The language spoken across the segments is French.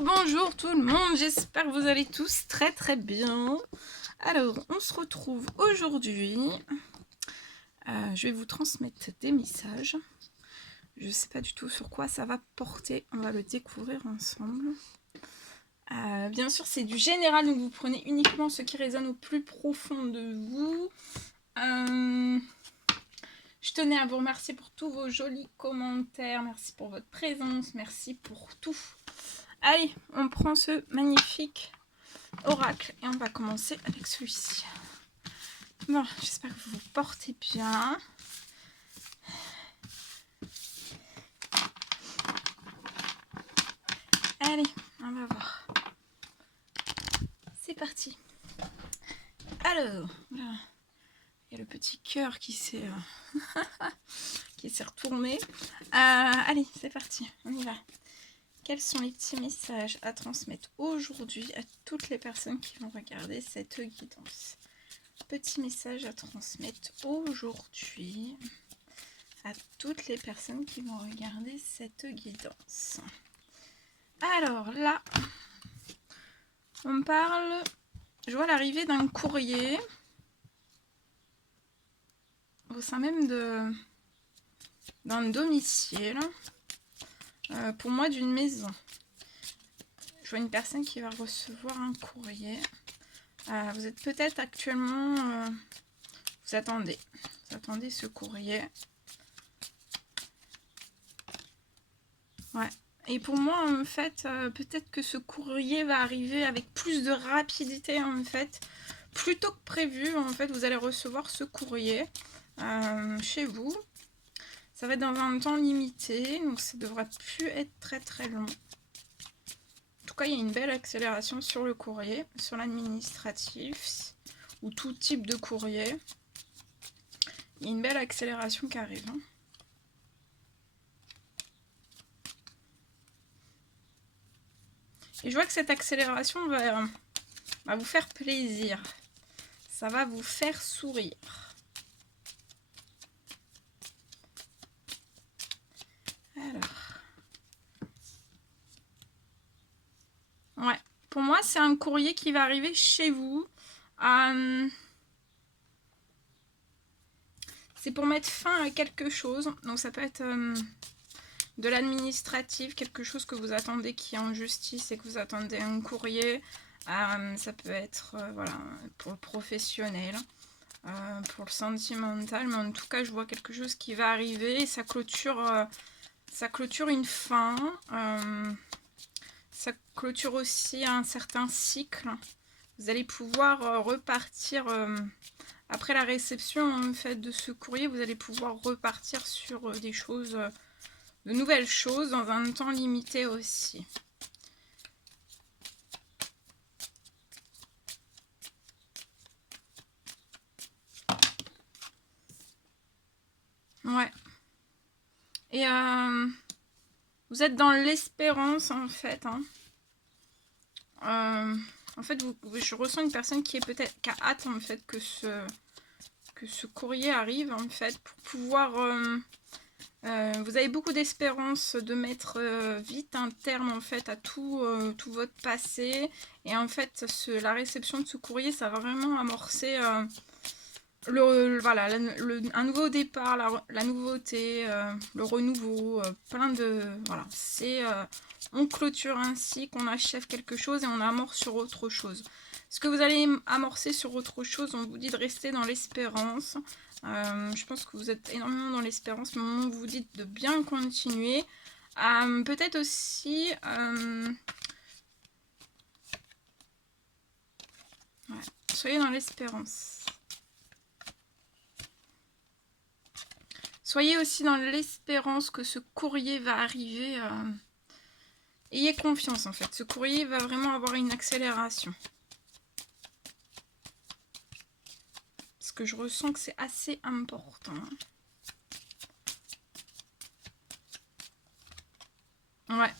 Bonjour tout le monde, j'espère que vous allez tous très bien. Alors, on se retrouve aujourd'hui. Je vais vous transmettre des messages. Je ne sais pas du tout sur quoi ça va porter, on va le découvrir ensemble. Bien sûr, c'est du général, donc vous prenez uniquement ce qui résonne au plus profond de vous. Je tenais à vous remercier pour tous vos jolis commentaires, merci pour votre présence, merci pour tout. Allez, on prend ce magnifique oracle et on va commencer avec celui-ci. Bon, j'espère que vous vous portez bien. Allez, on va voir. C'est parti. Alors, là, il y a le petit cœur qui s'est retourné. Allez, c'est parti, on y va. Quels sont les petits messages à transmettre aujourd'hui à toutes les personnes qui vont regarder cette guidance? Petit message à transmettre aujourd'hui à toutes les personnes qui vont regarder cette guidance. Alors là, on parle, je vois l'arrivée d'un courrier au sein même d'un domicile, pour moi d'une maison. Je vois une personne qui va recevoir un courrier. Vous êtes peut-être actuellement, vous attendez ce courrier. Ouais. Et pour moi, en fait, peut-être que ce courrier va arriver avec plus de rapidité, en fait. Plus tôt que prévu, en fait, vous allez recevoir ce courrier chez vous. Ça va être dans un temps limité, donc ça ne devrait plus être très long. En tout cas, il y a une belle accélération sur le courrier, sur l'administratif, ou tout type de courrier. Il y a une belle accélération qui arrive. Et je vois que cette accélération va vous faire plaisir. Ça va vous faire sourire. Alors. Ouais. Pour moi, c'est un courrier qui va arriver chez vous. C'est pour mettre fin à quelque chose. Donc ça peut être de l'administratif, quelque chose que vous attendez qui est en justice et que vous attendez un courrier. Ça peut être voilà, pour le professionnel, pour le sentimental, mais en tout cas je vois quelque chose qui va arriver et ça clôture une fin, ça clôture aussi un certain cycle. Vous allez pouvoir repartir après la réception en fait de ce courrier, vous allez pouvoir repartir sur des choses, de nouvelles choses dans un temps limité aussi. Ouais. Et vous êtes dans l'espérance en fait. En fait, je ressens une personne qui est peut-être qui a hâte en fait que ce courrier arrive en fait pour pouvoir. Vous avez beaucoup d'espérance de mettre vite un terme en fait à tout votre passé et en fait la réception de ce courrier ça va vraiment amorcer voilà, un nouveau départ, la nouveauté, le renouveau, plein de... Voilà, c'est... on clôture ainsi qu'on achève quelque chose et on amorce sur autre chose. Ce que vous allez amorcer sur autre chose, on vous dit de rester dans l'espérance. Je pense que vous êtes énormément dans l'espérance, mais on vous dit de bien continuer. Peut-être aussi... ouais, soyez dans l'espérance. Soyez aussi dans l'espérance que ce courrier va arriver. Ayez confiance en fait. Ce courrier va vraiment avoir une accélération. Parce que je ressens que c'est assez important. Ouais.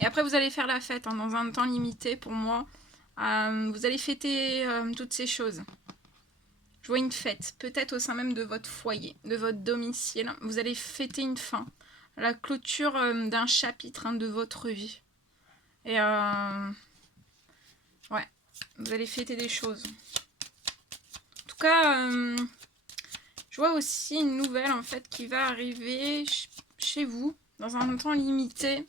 Et après vous allez faire la fête dans un temps limité pour moi. Vous allez fêter toutes ces choses. Je vois une fête, peut-être au sein même de votre foyer, de votre domicile. Vous allez fêter une fin, la clôture d'un chapitre de votre vie. Et ouais, vous allez fêter des choses. En tout cas, je vois aussi une nouvelle en fait qui va arriver chez vous dans un temps limité.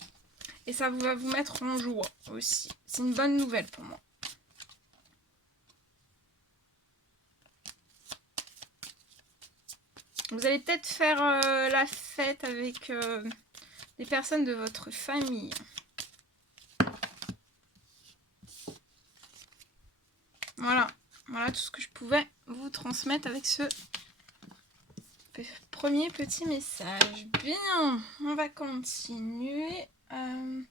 Et ça va vous mettre en joie aussi. C'est une bonne nouvelle pour moi. Vous allez peut-être faire la fête avec des personnes de votre famille. Voilà. Voilà tout ce que je pouvais vous transmettre avec ce premier petit message. Bien, on va continuer. On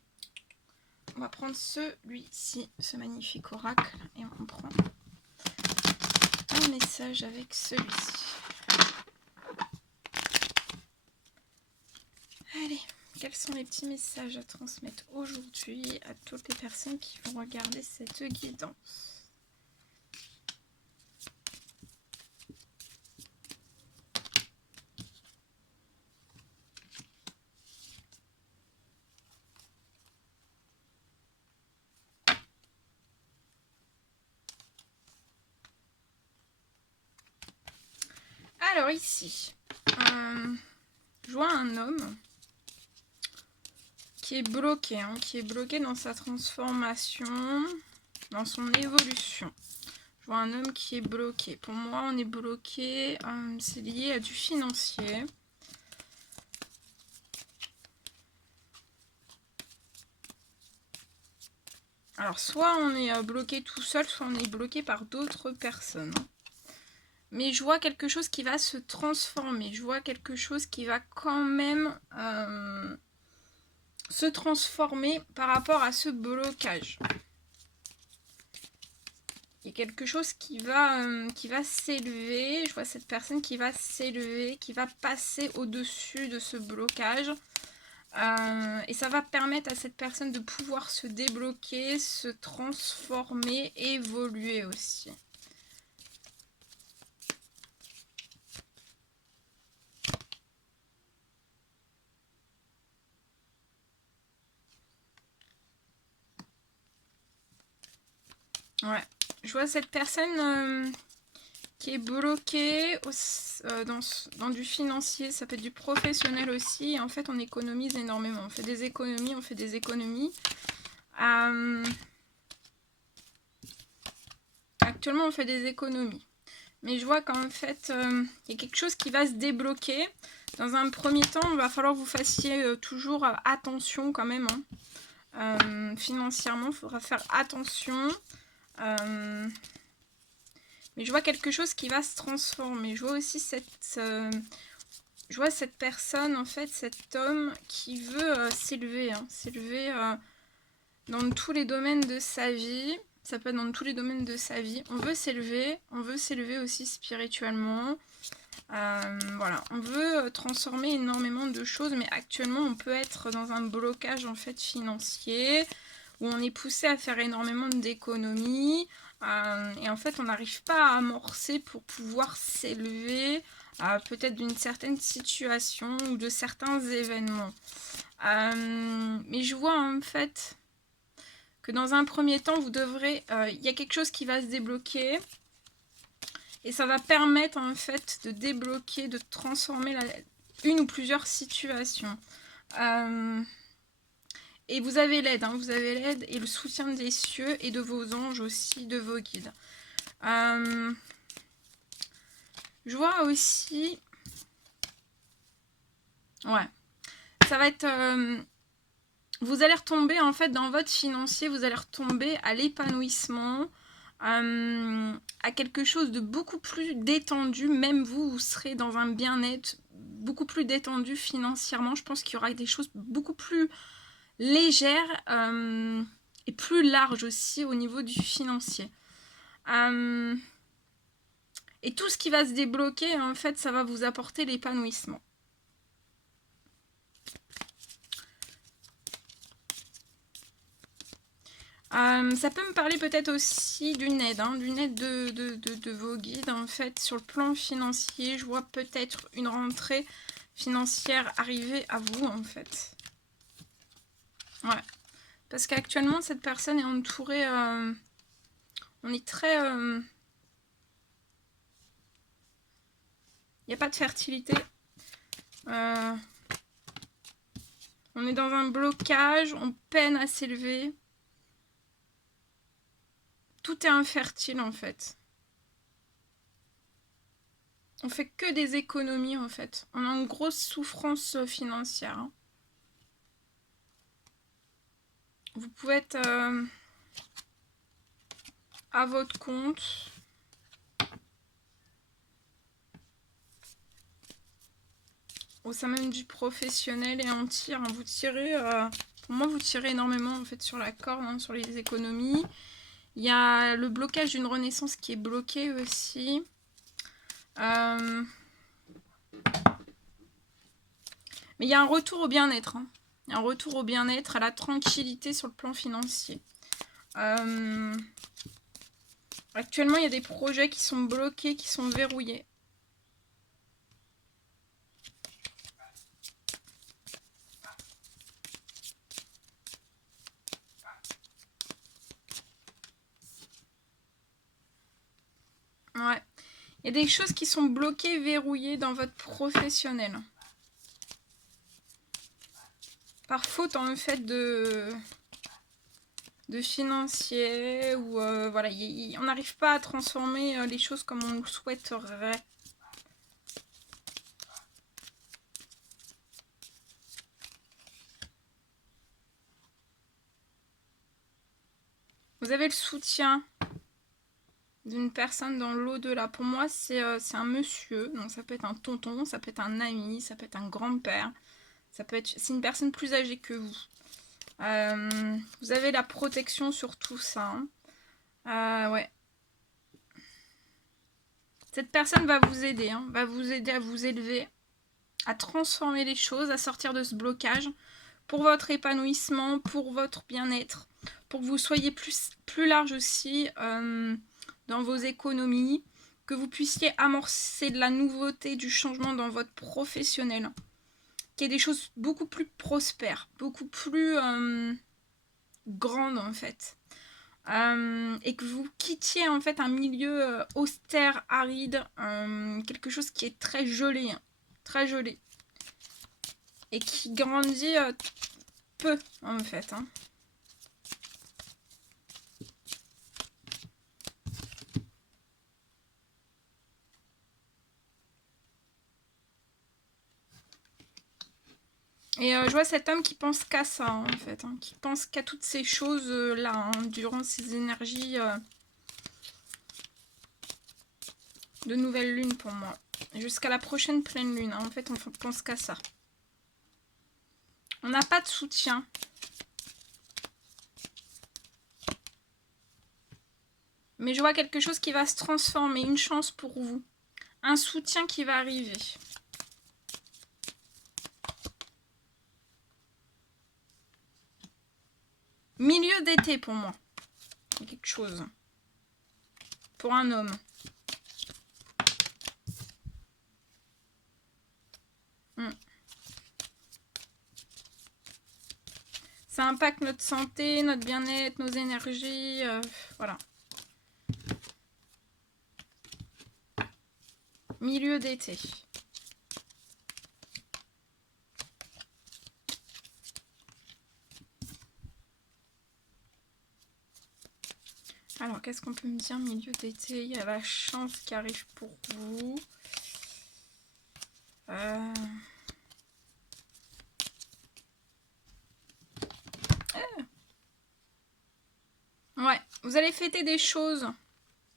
va prendre celui-ci, ce magnifique oracle, et on prend un message avec celui-ci. Allez, quels sont les petits messages à transmettre aujourd'hui à toutes les personnes qui vont regarder cette guidance? Alors ici, je vois un homme qui est bloqué, qui est bloqué dans sa transformation, dans son évolution. Je vois un homme qui est bloqué. Pour moi, on est bloqué, c'est lié à du financier. Alors, soit on est bloqué tout seul, soit on est bloqué par d'autres personnes. Mais je vois quelque chose qui va se transformer. Je vois quelque chose qui va quand même se transformer par rapport à ce blocage. Il y a quelque chose qui va s'élever. Je vois cette personne qui va s'élever, qui va passer au-dessus de ce blocage. Et ça va permettre à cette personne de pouvoir se débloquer, se transformer, évoluer aussi. Ouais, je vois cette personne qui est bloquée dans du financier, ça peut être du professionnel aussi. Et en fait, on économise énormément. On fait des économies, Actuellement, on fait des économies. Mais je vois qu'en fait, il y a quelque chose qui va se débloquer. Dans un premier temps, il va falloir que vous fassiez toujours attention quand même. Financièrement, il faudra faire attention. Mais je vois quelque chose qui va se transformer. Je vois aussi je vois cette personne, en fait, cet homme qui veut s'élever. S'élever dans tous les domaines de sa vie. Ça peut être dans tous les domaines de sa vie. On veut s'élever aussi spirituellement. Voilà, on veut transformer énormément de choses, mais actuellement on peut être dans un blocage en fait financier, où on est poussé à faire énormément d'économies, et en fait on n'arrive pas à amorcer pour pouvoir s'élever, peut-être d'une certaine situation ou de certains événements. Mais je vois en fait que dans un premier temps vous devrez, il y a quelque chose qui va se débloquer. Et ça va permettre en fait de débloquer, de transformer une ou plusieurs situations. Et vous avez l'aide, vous avez l'aide et le soutien des cieux et de vos anges aussi, de vos guides. Je vois aussi... Ouais. Ça va être... vous allez retomber en fait dans votre financier, vous allez retomber à l'épanouissement, à quelque chose de beaucoup plus détendu. Même vous serez dans un bien-être beaucoup plus détendu financièrement. Je pense qu'il y aura des choses beaucoup plus légères et plus larges aussi au niveau du financier. Et tout ce qui va se débloquer, en fait, ça va vous apporter l'épanouissement. Ça peut me parler peut-être aussi d'une aide, de vos guides. En fait, sur le plan financier, je vois peut-être une rentrée financière arriver à vous, en fait. Ouais. Parce qu'actuellement, cette personne est entourée... on est très... il n'y a pas de fertilité. On est dans un blocage, on peine à s'élever. Tout est infertile en fait. On fait que des économies en fait. On a une grosse souffrance financière. Hein. Vous pouvez être à votre compte. Au sein même du professionnel et en tir. Hein. Vous tirez, pour moi vous tirez énormément en fait sur la corde, hein, sur les économies. Il y a le blocage d'une renaissance qui est bloqué aussi. Mais il y a un retour au bien-être. Hein. Il y a un retour au bien-être, à la tranquillité sur le plan financier. Actuellement, il y a des projets qui sont bloqués, qui sont verrouillés. Ouais. Il y a des choses qui sont bloquées, verrouillées dans votre professionnel. Par faute en fait de financier ou voilà, on n'arrive pas à transformer les choses comme on le souhaiterait. Vous avez le soutien d'une personne dans l'au-delà. Pour moi, c'est un monsieur. Donc ça peut être un tonton, ça peut être un ami, ça peut être un grand-père. Ça peut être, c'est une personne plus âgée que vous. Vous avez la protection sur tout ça. Hein. Ouais. Cette personne va vous aider. Hein, va vous aider à vous élever, à transformer les choses, à sortir de ce blocage. Pour votre épanouissement, pour votre bien-être. Pour que vous soyez plus large aussi dans vos économies. Que vous puissiez amorcer de la nouveauté, du changement dans votre professionnel. Qu'il y ait des choses beaucoup plus prospères, beaucoup plus grandes en fait. Et que vous quittiez en fait un milieu austère, aride, quelque chose qui est très gelé, hein, très gelé. Et qui grandit peu en fait. Hein. Et je vois cet homme qui pense qu'à ça, hein, en fait. Hein, qui pense qu'à toutes ces choses-là, hein, durant ces énergies de nouvelle lune pour moi. Jusqu'à la prochaine pleine lune. Hein, en fait, on pense qu'à ça. On n'a pas de soutien. Mais je vois quelque chose qui va se transformer. Une chance pour vous. Un soutien qui va arriver. Milieu d'été pour moi. Quelque chose. Pour un homme. Ça impacte notre santé, notre bien-être, nos énergies. Voilà. Milieu d'été. Alors, qu'est-ce qu'on peut me dire milieu d'été? Il y a la chance qui arrive pour vous. Ouais, vous allez fêter des choses.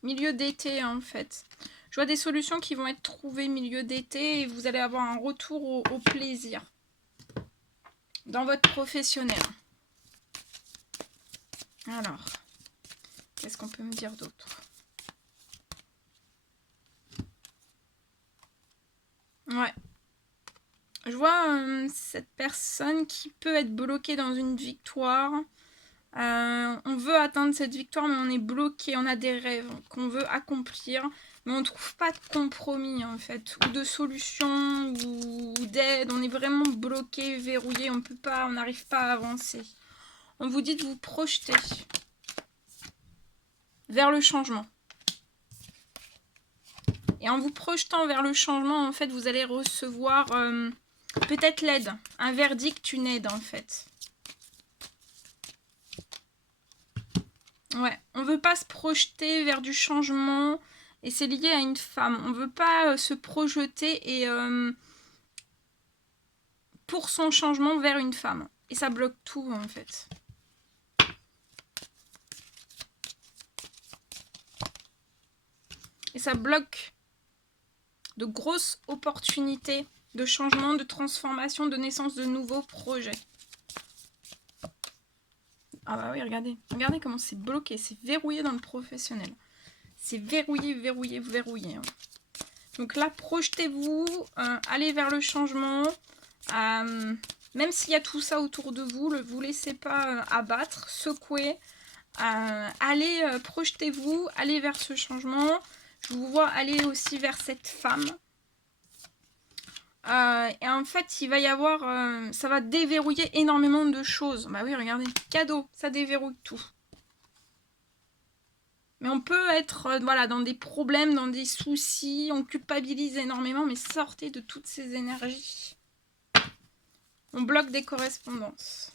Milieu d'été, en fait. Je vois des solutions qui vont être trouvées milieu d'été et vous allez avoir un retour au plaisir. Dans votre professionnel. Alors, qu'est-ce qu'on peut me dire d'autre? Ouais. Je vois cette personne qui peut être bloquée dans une victoire. On veut atteindre cette victoire, mais on est bloqué. On a des rêves qu'on veut accomplir, mais on ne trouve pas de compromis, en fait, ou de solution, ou d'aide. On est vraiment bloqué, verrouillé. On peut pas, on n'arrive pas à avancer. On vous dit de vous projeter vers le changement. Et en vous projetant vers le changement, en fait, vous allez recevoir peut-être l'aide. Un verdict, une aide, en fait. Ouais, on veut pas se projeter vers du changement et c'est lié à une femme. On veut pas se projeter et pour son changement vers une femme. Et ça bloque tout en fait. Et ça bloque de grosses opportunités de changement, de transformation, de naissance de nouveaux projets. Ah bah oui, regardez. Regardez comment c'est bloqué, c'est verrouillé dans le professionnel. C'est verrouillé, verrouillé, verrouillé. Donc là, projetez-vous, allez vers le changement. Même s'il y a tout ça autour de vous, ne vous laissez pas abattre, secouer. Allez, projetez-vous, allez vers ce changement. Je vous vois aller aussi vers cette femme. Et en fait, il va y avoir... ça va déverrouiller énormément de choses. Bah oui, regardez. Cadeau, ça déverrouille tout. Mais on peut être voilà, dans des problèmes, dans des soucis. On culpabilise énormément, mais sortez de toutes ces énergies. On bloque des correspondances.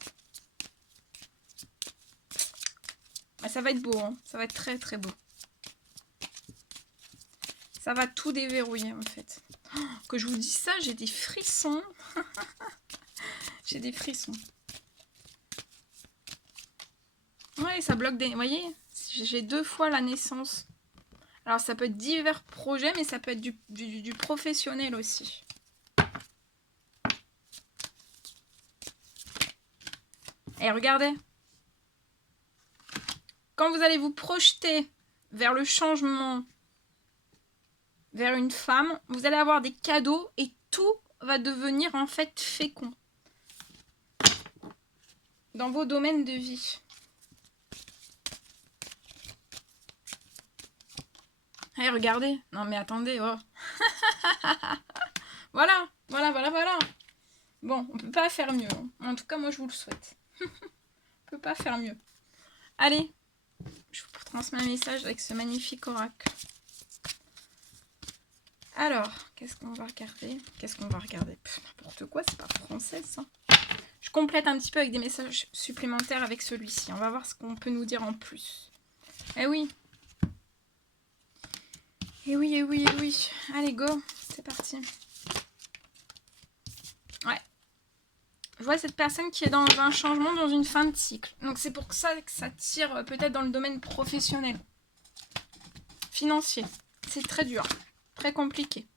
Bah, ça va être beau, hein. Ça va être très très beau. Ça va tout déverrouiller en fait. Oh, que je vous dis ça, j'ai des frissons. J'ai des frissons. Ouais, ça bloque des... Vous voyez, j'ai 2 fois la naissance. Alors ça peut être divers projets, mais ça peut être du professionnel aussi. Et regardez. Quand vous allez vous projeter vers le changement, vers une femme, vous allez avoir des cadeaux et tout va devenir en fait fécond. Dans vos domaines de vie. Eh, regardez. Non, mais attendez, oh. Voilà, voilà, voilà, voilà. Bon, on peut pas faire mieux. Hein. En tout cas, moi, je vous le souhaite. On peut pas faire mieux. Allez, je vous transmets un message avec ce magnifique oracle. Alors, qu'est-ce qu'on va regarder? Qu'est-ce qu'on va regarder? N'importe quoi, c'est pas français, ça. Je complète un petit peu avec des messages supplémentaires avec celui-ci. On va voir ce qu'on peut nous dire en plus. Eh oui. Eh oui, eh oui, eh oui. Allez, go. C'est parti. Ouais. Je vois cette personne qui est dans un changement, dans une fin de cycle. Donc c'est pour ça que ça tire peut-être dans le domaine professionnel. Financier. C'est très dur. Très compliqué.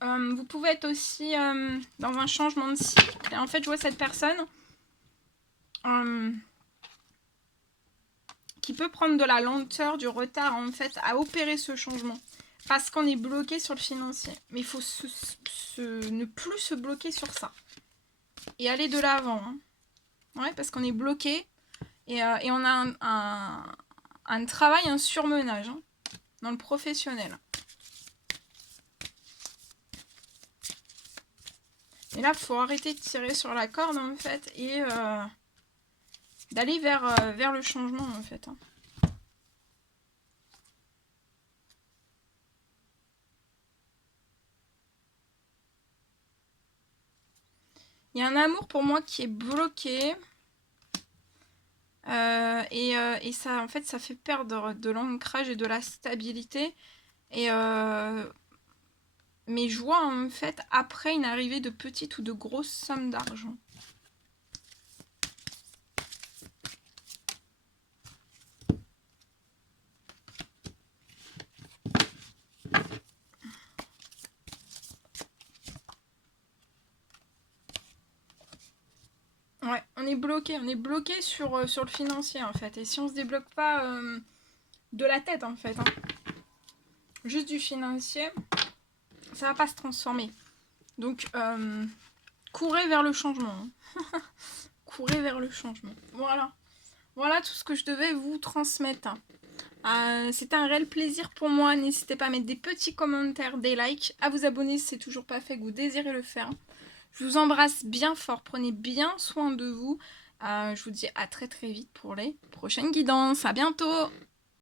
Vous pouvez être aussi dans un changement de cycle. Et en fait, je vois cette personne qui peut prendre de la lenteur, du retard en fait à opérer ce changement. Parce qu'on est bloqué sur le financier. Mais il faut ne plus se bloquer sur ça. Et aller de l'avant. Hein. Ouais, parce qu'on est bloqué. Et on a un travail, un surmenage hein, dans le professionnel. Et là, il faut arrêter de tirer sur la corde en fait. Et d'aller vers le changement en fait. Hein. Il y a un amour pour moi qui est bloqué. Et ça, en fait, ça fait perdre de l'ancrage et de la stabilité. Et mais je vois en fait après une arrivée de petites ou de grosses sommes d'argent. Ouais, on est bloqué sur le financier en fait. Et si on se débloque pas de la tête en fait, hein, juste du financier, ça va pas se transformer. Donc, courez vers le changement. Hein. Courez vers le changement. Voilà. Voilà tout ce que je devais vous transmettre. C'était un réel plaisir pour moi. N'hésitez pas à mettre des petits commentaires, des likes, à vous abonner si c'est toujours pas fait que vous désirez le faire. Je vous embrasse bien fort, prenez bien soin de vous. Je vous dis à très très vite pour les prochaines guidances. À bientôt!